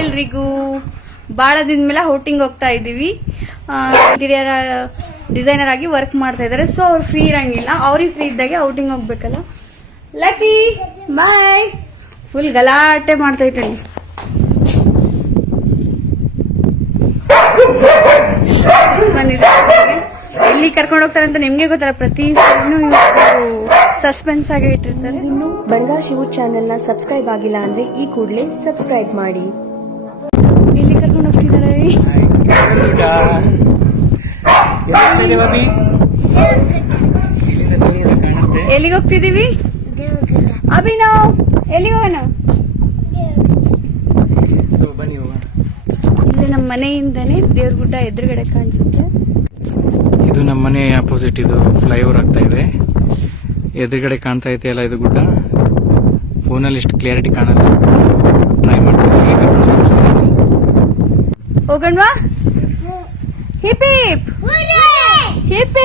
ಎಲ್ರಿಗೂ. ಭಾಳ ದಿನ ಮೇಲೆ ಔಟಿಂಗ್ ಹೋಗ್ತಾ ಇದ್ದೀವಿ. ಇಂಟೀರಿಯರ್ ಡಿಸೈನರ್ ಆಗಿ ವರ್ಕ್ ಮಾಡ್ತಾ ಇದ್ದಾರೆ. ಸೊ ಅವ್ರು ಫ್ರೀ ಇರಂಗಿಲ್ಲ. ಅವ್ರಿಗೆ ಫ್ರೀ ಇದ್ದಾಗೆ ಔಟಿಂಗ್ ಹೋಗ್ಬೇಕಲ್ಲ. ಲಕ್ಕಿ ಬಾಯ್. ಫುಲ್ ಗಲಾಟೆ ಮಾಡ್ತೈತೆ ಅಲ್ಲಿ. ಎಲ್ಲಿ ಕರ್ಕೊಂಡು ಹೋಗ್ತಾರೆ ಅಂತ ನಿಮ್ಗೆ ಗೊತ್ತಲ್ಲ. ಪ್ರತಿ ಸರಿನೂ ಸಸ್ಪೆನ್ಸ್ ಆಗಿ ಇಟ್ಟಿರ್ತಾರೆ. ಇನ್ನು ಬಂಗಾರ ಶಿವು ಚಾನೆಲ್ ನ ಸಬ್ಸ್ಕ್ರೈಬ್ ಆಗಿಲ್ಲ ಅಂದ್ರೆ ಈ ಕೂಡಲೇ ಸಬ್ಸ್ಕ್ರೈಬ್ ಮಾಡಿ. ಎಲ್ಲಿ ಕರ್ಕೊಂಡು ಹೋಗ್ತಿದ್ದಾರೆ? ಎಲ್ಲಿಗೆ ಹೋಗ್ತಿದೀವಿ? ಅಭಿನವ್ ಎಲ್ಲಿಗೆ ಹೋಗೋಣ? ಇಲ್ಲಿ ನಮ್ಮ ಮನೆಯಿಂದನೇ ದೇವ್ರಗುಡ್ಡ ಎದುರುಗಡೆ ಕಾಣಿಸುತ್ತೆ. ಇದು ನಮ್ಮ ಮನೆ ಆಪೋಸಿಟ್. ಇದು ಫ್ಲೈಓವರ್ ಆಗ್ತಾ ಇದೆ. ಎದುರುಗಡೆ ಕಾಣ್ತಾ ಐತೆ ಅಲ್ಲ ಇದು ಗುಡ್ಡ. ಫೋನಲ್ಲಿ ಇಷ್ಟು ಕ್ಲಿಯರಿಟಿ ಕಾಣಲ್ಲ. ಟ್ರೈ ಮಾಡ್ತೀನಿ. ಹೋಗೋಣವಾ? ಹಿಪ್ ಹಿಪ್ ಹಿಪ್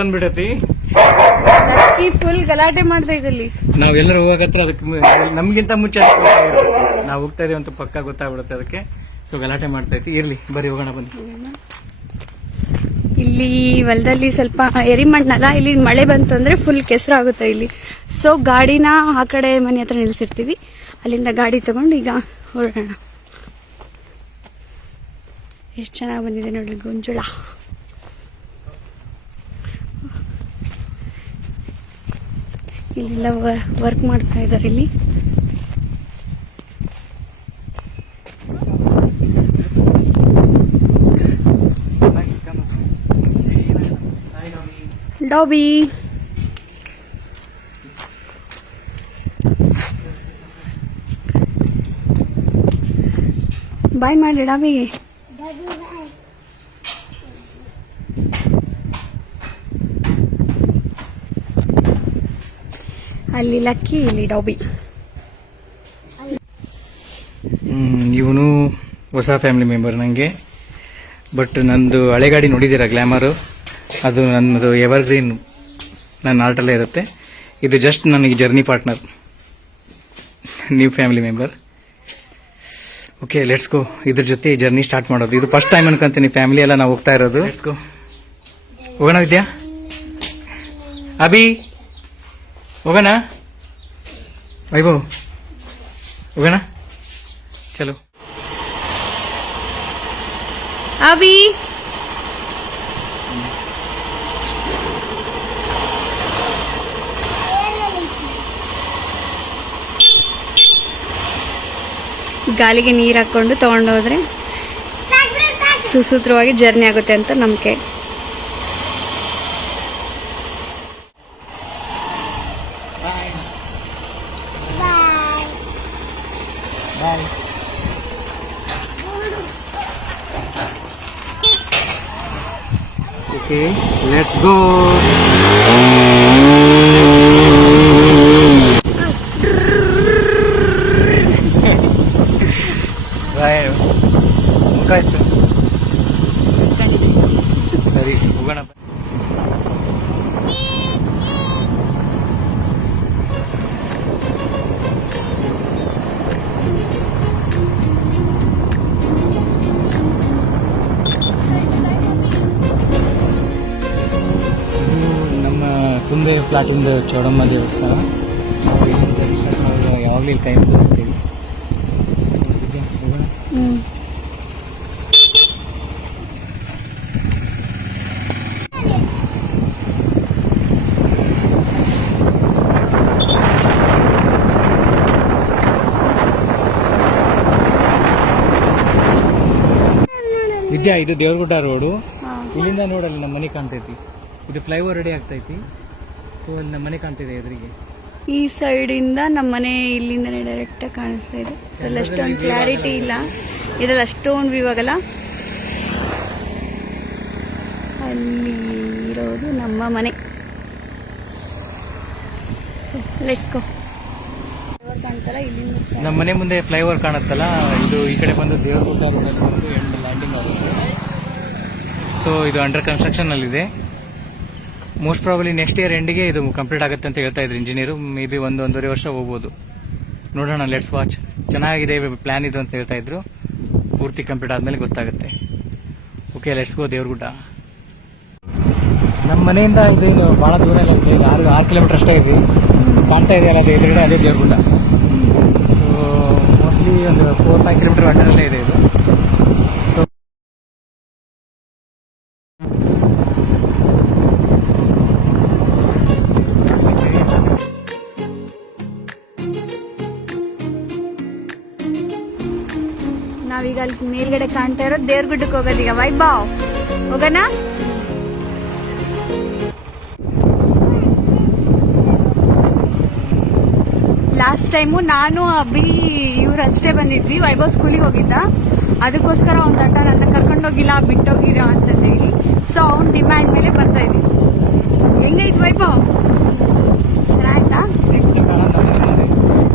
ಬಂದ್ಬಿಡತಿ. ಫುಲ್ ಗಲಾಟೆ ಮಾಡ್ತಾ ಇದ್ದಲ್ಲಿ. ನಾವೆಲ್ಲರೂ ಹೋಗತ್ರ ಅದಕ್ಕೆ ನಮ್ಗಿಂತ ಮುಂಚೆ ನಾವು ಹೋಗ್ತಾ ಇದೀವಿ ಅಂತ ಪಕ್ಕ ಗೊತ್ತಾಗ್ಬಿಡುತ್ತೆ ಅದಕ್ಕೆ. ಸೊ ಗಲಾಟೆ ಮಾಡ್ತಾ ಇತ್ತು. ಇರ್ಲಿ ಬರೀ ಹೋಗೋಣ ಬನ್ನಿ. ಇಲ್ಲಿ ಹೊಲದಲ್ಲಿ ಸ್ವಲ್ಪ ಎರಿಮಣ್ಣಲ್ಲ. ಇಲ್ಲಿ ಮಳೆ ಬಂತು ಅಂದ್ರೆ ಫುಲ್ ಕೆಸರಾಗುತ್ತೆ ಇಲ್ಲಿ. ಸೊ ಗಾಡಿನ ಆ ಕಡೆ ಮನೆ ಹತ್ರ ನಿಲ್ಸಿರ್ತೀವಿ. ಅಲ್ಲಿಂದ ಗಾಡಿ ತಗೊಂಡು ಈಗ ಹೊರಡೋಣ. ಎಷ್ಟು ಚೆನ್ನಾಗಿ ಬಂದಿದೆ ನೋಡಿ ಗೊಂಜೋಳ. ಇಲ್ಲೆಲ್ಲ ವರ್ಕ್ ಮಾಡ್ತಾ ಇದ್ದಾರೆ ಇಲ್ಲಿ. ಡಾಬಿ ಬಾಯ್ ಮಾಡಿ ಡಾಬಿಗೆ. ಅಲ್ಲಿ ಲಕ್ಕಿ, ಇಲ್ಲಿ ಡಾಬಿ. ಇವನು ಹೊಸ ಫ್ಯಾಮಿಲಿ ಮೆಂಬರ್ ನನಗೆ. ಬಟ್ ನಂದು ಹಳೆ ಗಾಡಿ ನೋಡಿದ್ದೀರಾ, ಗ್ಲಾಮರು. ಅದು ನನ್ನದು ಎವರ್ಗ್ರೀನ್, ನನ್ನ ಆರ್ಟಲ್ಲೇ ಇರುತ್ತೆ. ಇದು ಜಸ್ಟ್ ನನಗೆ journey partner, new family member. Okay let's ಗೋ. ಇದ್ರ ಜೊತೆ ಜರ್ನಿ ಸ್ಟಾರ್ಟ್ ಮಾಡೋದು. ಇದು ಫಸ್ಟ್ ಟೈಮ್ ಅನ್ಕೊಂತೀನಿ ಫ್ಯಾಮಿಲಿ ಎಲ್ಲ ನಾವು ಹೋಗ್ತಾ ಇರೋದು. Let's go. ಹೋಗೋಣ ವಿದ್ಯಾ? ಅಭಿ ಹೋಗೋಣ? ವೈಭವ್ ಹೋಗೋಣ? ಚಲೋ. ಅಭಿ ಗಾಲಿಗೆ ನೀರು ಹಾಕೊಂಡು ತಗೊಂಡೋದ್ರೆ ಸುಸೂತ್ರವಾಗಿ ಜರ್ನಿ ಆಗುತ್ತೆ ಅಂತ ನಂಬಿಕೆ. Okay, let's go. ಸರಿ ಹೋಗೋಣ. ಕುಂಬೆ ಫ್ಲಾಟಿಂದ ಚೌಡಮ್ಮ ದೇವಸ್ಥಾನ. ಯಾವಾಗಲೂ ಇಲ್ಲಿ ಟೈಮ್ ಹೋಗ್ತೀವಿ. ವಿದ್ಯಾ, ಇದು ದೇವರಗುಡ್ಡ ರೋಡು. ಇಲ್ಲಿಂದ ನೋಡಲ್ಲಿ ನಮ್ಮ ಮನೆ ಕಾಣ್ತೈತಿ. ಇದು ಫ್ಲೈಓವರ್ ರೆಡಿ ಆಗ್ತೈತಿ. ಸೊ ಅಲ್ಲಿ ನಮ್ಮ ಮನೆ ಕಾಣ್ತಿದೆ ಎದುರಿಗೆ. ಈ ಸೈಡ್ ಇಂದ ನಮ್ಮ ಮನೆ ಇಲ್ಲಿಂದನೇ ಡೈರೆಕ್ಟ್ ಕಾಣಿಸ್ತಾ ಇದೆ. ಇದ್ರಲ್ಲಿ ಅಷ್ಟೊಂದು ಕ್ಲಾರಿಟಿ ಇಲ್ಲ. ಇದ್ರಲ್ಲಿ ಅಷ್ಟೊಂದು ವ್ಯೂ ಆಗಲ್ಲ. ಅಲ್ಲಿ ಇರೋದು ನಮ್ಮ ಮನೆ. So let's go. ಕಾಣ್ತಲ್ಲ ಇಲ್ಲಿಂದ ನಮ್ಮ ಮನೆ ಮುಂದೆ ಫ್ಲೈಓವರ್ ಕಾಣುತ್ತಲ್ಲ, ಇದು ಈ ಕಡೆ ಬಂದು ದೇವರಗುಡ್ಡ ಲ್ಯಾಂಡಿಂಗ್ ಆಗುತ್ತೆ. ಸೊ ಇದು ಅಂಡರ್ ಕನ್ಸ್ಟ್ರಕ್ಷನ್ ಅಲ್ಲಿದೆ. ಮೋಸ್ಟ್ ಪ್ರಾಬಲಿ ನೆಕ್ಸ್ಟ್ ಇಯರ್ ಎಂಡಿಗೆ ಇದು ಕಂಪ್ಲೀಟ್ ಆಗುತ್ತೆ ಅಂತ ಹೇಳ್ತಾ ಇದ್ರು ಇಂಜಿನಿಯರು. ಮೇ ಬಿ ಒಂದೂವರೆ ವರ್ಷ ಹೋಗ್ಬೋದು, ನೋಡೋಣ. Let's watch. ಚೆನ್ನಾಗಿದೆ ಪ್ಲಾನ್ ಇದು ಅಂತ ಹೇಳ್ತಾ ಇದ್ರು. ಪೂರ್ತಿ ಕಂಪ್ಲೀಟ್ ಆದ್ಮೇಲೆ ಗೊತ್ತಾಗುತ್ತೆ. Okay, let's go Devaragudda. ನಮ್ಮ ಮನೆಯಿಂದ ಇದೇನು ಬಹಳ ದೂರ ಇಲ್ಲ, 6 ಕಿಲೋಮೀಟರ್ ಅಷ್ಟೇ ಇದೆ. ಕಾಣ್ತಾ ಇದೆಯಲ್ಲ ಅದು ಎದುರುಗಡೆ, ಅದೇ ದೇವ್ರಗುಡ್ಡ. ಸೊ ಮೋಸ್ಟ್ಲಿ ಒಂದು 4-5 ಕಿಲೋಮೀಟರ್ ಅಡ್ಡರಲ್ಲೇ ಇದೆ ಇದು. ಸೊ ನಾವೀಗ ಅಲ್ಲಿ ಮೇಲ್ಗಡೆ ಕಾಣ್ತಾ ಇರೋದು ದೇವ್ರಗುಡ್ಡಕ್ಕೆ ಹೋಗೋದೀಗ. ವೈಭವ್, ಹೋಗೋಣ? ಲಾಸ್ಟ್ ಟೈಮು ನಾನು ಅಭಿ ಇವ್ರು ಅಷ್ಟೇ ಬಂದಿದ್ವಿ. ವೈಭವ್ ಸ್ಕೂಲಿಗೆ ಹೋಗಿದ್ದ, ಅದಕ್ಕೋಸ್ಕರ ಒಂದು ಅಡ್ಡ ನನ್ನ ಕರ್ಕೊಂಡೋಗಿಲ್ಲ, ಬಿಟ್ಟೋಗಿರ ಅಂತ ಹೇಳಿ. ಸೊ ಅವ್ನ ಡಿಮ್ಯಾಂಡ್ ಮೇಲೆ ಬರ್ತಾ ಇದೀವಿ. ಹೆಂಗೈತ್ ವೈಭವ್? ಚೆನ್ನಾಯ್ತಾ?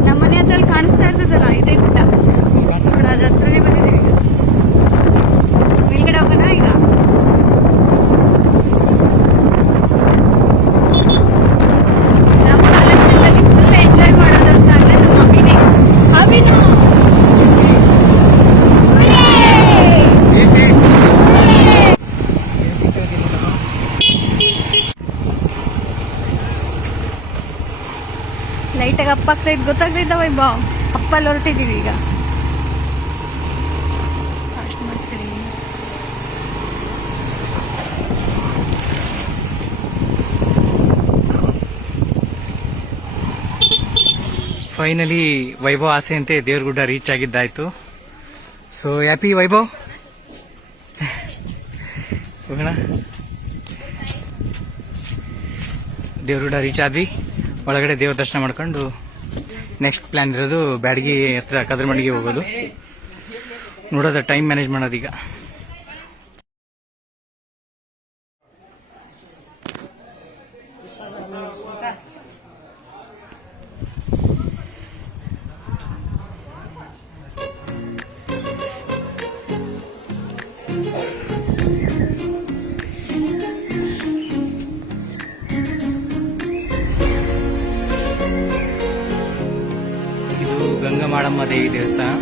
ನಮ್ಮನೆ ಹತ್ರ ಕಾಣಿಸ್ತಾ ಇರ್ತದಲ್ಲ, ಇದೇ ಗುಡ್ಡ. ಅದ್ರ ಹತ್ರನೇ ಬಂದಿದ್ದೀವಿ ಈಗ. ಮೇಲ್ಗಡೆ ಹೋಗೋಣ ಈಗ. ನಮ್ಮ ಕಾಲೇಜಲ್ಲಿ ಫುಲ್ ಎಂಜಾಯ್ ಮಾಡೋದಂತ ಅಂದ್ರೆ ನಮ್ಮ ಅಭಿನವ್. ಲೈಟಾಗಿ ಅಪ್ಪ ಆಗ್ತೈತೆ, ಗೊತ್ತಾಗ್ತೈತ ವೈಭವ್? ಅಪ್ಪಲ್ಲಿ ಹೊರಟಿದೀವಿ ಈಗ. ಫಾಸ್ಟ್ ಮಾಡ್ತೀವಿ. ಫೈನಲಿ ವೈಭವ್ ಆಸೆಯಂತೆ ದೇವ್ರಗುಡ್ಡ ರೀಚ್ ಆಗಿದ್ದಾಯ್ತು. So happy Vaibhav? ಹೋಗೋಣ. ದೇವ್ರಗುಡ್ಡ ರೀಚ್ ಆದ್ವಿ. ಒಳಗಡೆ ದೇವ್ರ ದರ್ಶನ ಮಾಡ್ಕೊಂಡು ನೆಕ್ಸ್ಟ್ ಪ್ಲಾನ್ ಇರೋದು ಬ್ಯಾಡಗಿ ಹತ್ರ ಕದ್ರಮಂಡಿಗೆ ಹೋಗೋದು. ನೋಡೋದ ಟೈಮ್ ಮ್ಯಾನೇಜ್ ಮಾಡೋದೀಗ. ಇದು ಗಂಗಮಾಳಮ್ಮ ದೇವಿ ದೇವಸ್ಥಾನ.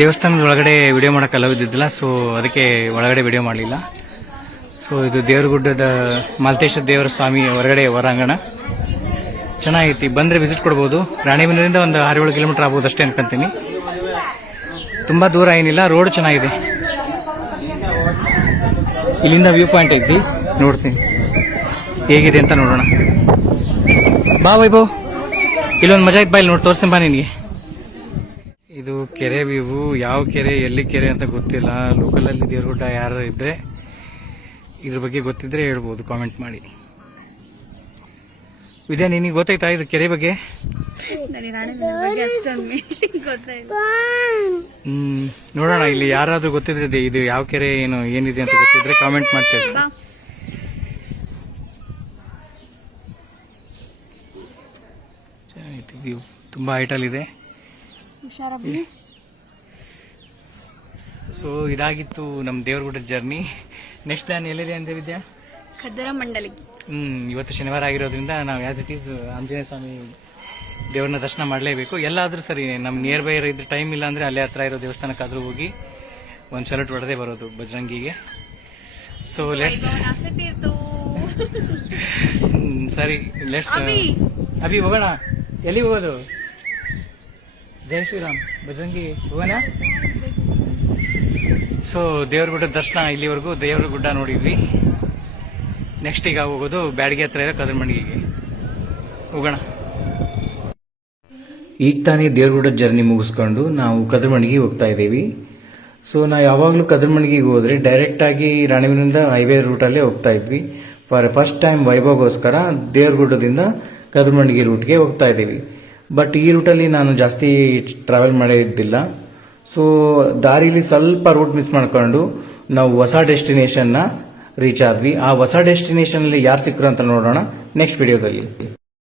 ದೇವಸ್ಥಾನದ ಒಳಗಡೆ ವಿಡಿಯೋ ಮಾಡಕ್ಕೆ ಅಲೋ ಇದ್ದಿದ್ದಿಲ್ಲ, ಸೊ ಅದಕ್ಕೆ ಒಳಗಡೆ ವಿಡಿಯೋ ಮಾಡಲಿಲ್ಲ. ಸೊ ಇದು ದೇವರಗುಡ್ಡದ ಮಾಲ್ತೇಶ್ವರ ದೇವರ ಸ್ವಾಮಿ ಹೊರಗಡೆ ಹೊರಾಂಗಣ ಚೆನ್ನಾಗೈತಿ. ಬಂದರೆ ವಿಸಿಟ್ ಕೊಡ್ಬೋದು. ರಾಣಿಬೆನ್ನೂರಿಂದ ಒಂದು 6-7 ಕಿಲೋಮೀಟರ್ ಆಗ್ಬೋದು ಅಷ್ಟೇ ಅನ್ಕೊಂತೀನಿ. ತುಂಬ ದೂರ ಏನಿಲ್ಲ, ರೋಡ್ ಚೆನ್ನಾಗಿದೆ. ಇಲ್ಲಿಂದ ವ್ಯೂ ಪಾಯಿಂಟ್ ಐತಿ, ನೋಡ್ತೀನಿ ಹೇಗಿದೆ ಅಂತ ನೋಡೋಣ. ಬಾ ವೈಭವ್, ಇಲ್ಲೊಂದು ಮಜಾ ಐತೆ, ಬಾ ಇಲ್ಲಿ ನೋಡಿ ತೋರಿಸ್ತೀನಿ ಬಾ ನಿನಗೆ. ಇದು ಕೆರೆ ವ್ಯೂ. ಯಾವ ಕೆರೆ ಎಲ್ಲಿ ಕೆರೆ ಅಂತ ಗೊತ್ತಿಲ್ಲ. ಲೋಕಲಲ್ಲಿ ದೇವರಗುಡ್ಡ ಯಾರು ಇದ್ರೆ ಇದ್ರ ಬಗ್ಗೆ ಗೊತ್ತಿದ್ರೆ ಹೇಳ್ಬೋದು, ಕಾಮೆಂಟ್ ಮಾಡಿ. ವಿದ್ಯಾ, ನಿನಗೆ ಗೊತ್ತಾಯ್ತಾ ಇದು ಕೆರೆ ಬಗ್ಗೆ? ನೋಡೋಣ, ಇಲ್ಲಿ ಯಾರಾದ್ರೂ ಗೊತ್ತಿದ್ರೆ ಇದು ಯಾವ ಕೆರೆ ಏನು ಏನಿದೆ ಅಂತ ಗೊತ್ತಿದ್ರೆ ಕಾಮೆಂಟ್ ಮಾಡ್ತೇವೆ. ವ್ಯೂ ತುಂಬಾ ಹೈಟಲ್ ಇದೆ. ಸೊ ಇದಾಗಿತ್ತು ನಮ್ಮ ದೇವರಗುಡ್ಡ ಜರ್ನಿ. ನೆಕ್ಸ್ಟ್ ಪ್ಲಾನ್ ಎಲ್ಲಿದೆ ಅಂತ ವಿದ್ಯಾ? ಕದ್ರಮಂಡಲಿ. ಇವತ್ತು ಶನಿವಾರ ಆಗಿರೋದ್ರಿಂದ ನಾವು ಆ್ಯಸ್ ಇಟ್ ಈಸ್ ಆಂಜನೇಯ ಸ್ವಾಮಿ ದೇವ್ರನ್ನ ದರ್ಶನ ಮಾಡಲೇಬೇಕು. ಎಲ್ಲಾದರೂ ಸರಿ ನಮ್ಮ ನಿಯರ್ ಬೈ ಇದ್ರೆ ಟೈಮ್ ಇಲ್ಲ ಅಂದರೆ ಅಲ್ಲೇ ಹತ್ರ ಇರೋ ದೇವಸ್ಥಾನಕ್ಕಾದರೂ ಹೋಗಿ ಒಂದು ಸಲಟ್ ಹೊಡೆದೇ ಬರೋದು ಬಜರಂಗಿಗೆ. ಸೊ ಲೆಟ್ಸ್ ಸರಿ ಲೆಟ್ಸ್ ಅಭಿ ಹೋಗೋಣ. ಎಲ್ಲಿ ಹೋಗೋದು? ಜೈ ಶ್ರೀರಾಮ್ ಬಜರಂಗಿ ಹೋಗೋಣ. ಸೊ ದೇವ್ರ ಗುಡ್ಡದ ದರ್ಶನ ಇಲ್ಲಿವರೆಗೂ ದೇವ್ರ ಗುಡ್ಡ ನೋಡಿದ್ವಿ. ನೆಕ್ಸ್ಟ್ ಈಗ ಹೋಗೋದು ಬ್ಯಾಡಗಿ ಹತ್ರ ಇರೋ ಕದರ್ಮಂಡಿಗೆ ಹೋಗೋಣ. ಈಗ ತಾನೇ ದೇವ್ರಗುಡ್ಡದ ಜರ್ನಿ ಮುಗಿಸ್ಕೊಂಡು ನಾವು ಕದರ್ಮಂಡಿಗೆ ಹೋಗ್ತಾ ಇದ್ದೀವಿ. ಸೊ ನಾವು ಯಾವಾಗಲೂ ಕದರ್ಮಂಡಿಗೆ ಹೋದ್ರೆ ಡೈರೆಕ್ಟ್ ಆಗಿ ರಾಣಿಬೆನ್ನೂರಿಂದ ಹೈವೇ ರೂಟಲ್ಲೇ ಹೋಗ್ತಾ ಇದ್ವಿ. ಫಸ್ಟ್ ಟೈಮ್ ವೈಭವಗೋಸ್ಕರ ದೇವ್ರಗುಡ್ಡದಿಂದ ಕದರ್ಮಂಡಿಗೆ ರೂಟ್ಗೆ ಹೋಗ್ತಾ ಇದ್ದೀವಿ. ಬಟ್ ಈ ರೂಟಲ್ಲಿ ನಾನು ಜಾಸ್ತಿ ಟ್ರಾವೆಲ್ ಮಾಡಿದ್ದಿಲ್ಲ. ಸೊ ದಾರಿಲಿ ಸ್ವಲ್ಪ ರೂಟ್ ಮಿಸ್ ಮಾಡ್ಕೊಂಡು ನಾವು ಹೊಸ ಡೆಸ್ಟಿನೇಷನ್ನ ರೀಚ್ ಆದ್ವಿ. ಆ ಹೊಸ ಡೆಸ್ಟಿನೇಷನ್ ಅಲ್ಲಿ ಯಾರು ಸಿಕ್ಕರು ಅಂತ ನೋಡೋಣ ನೆಕ್ಸ್ಟ್ ವಿಡಿಯೋದಲ್ಲಿ.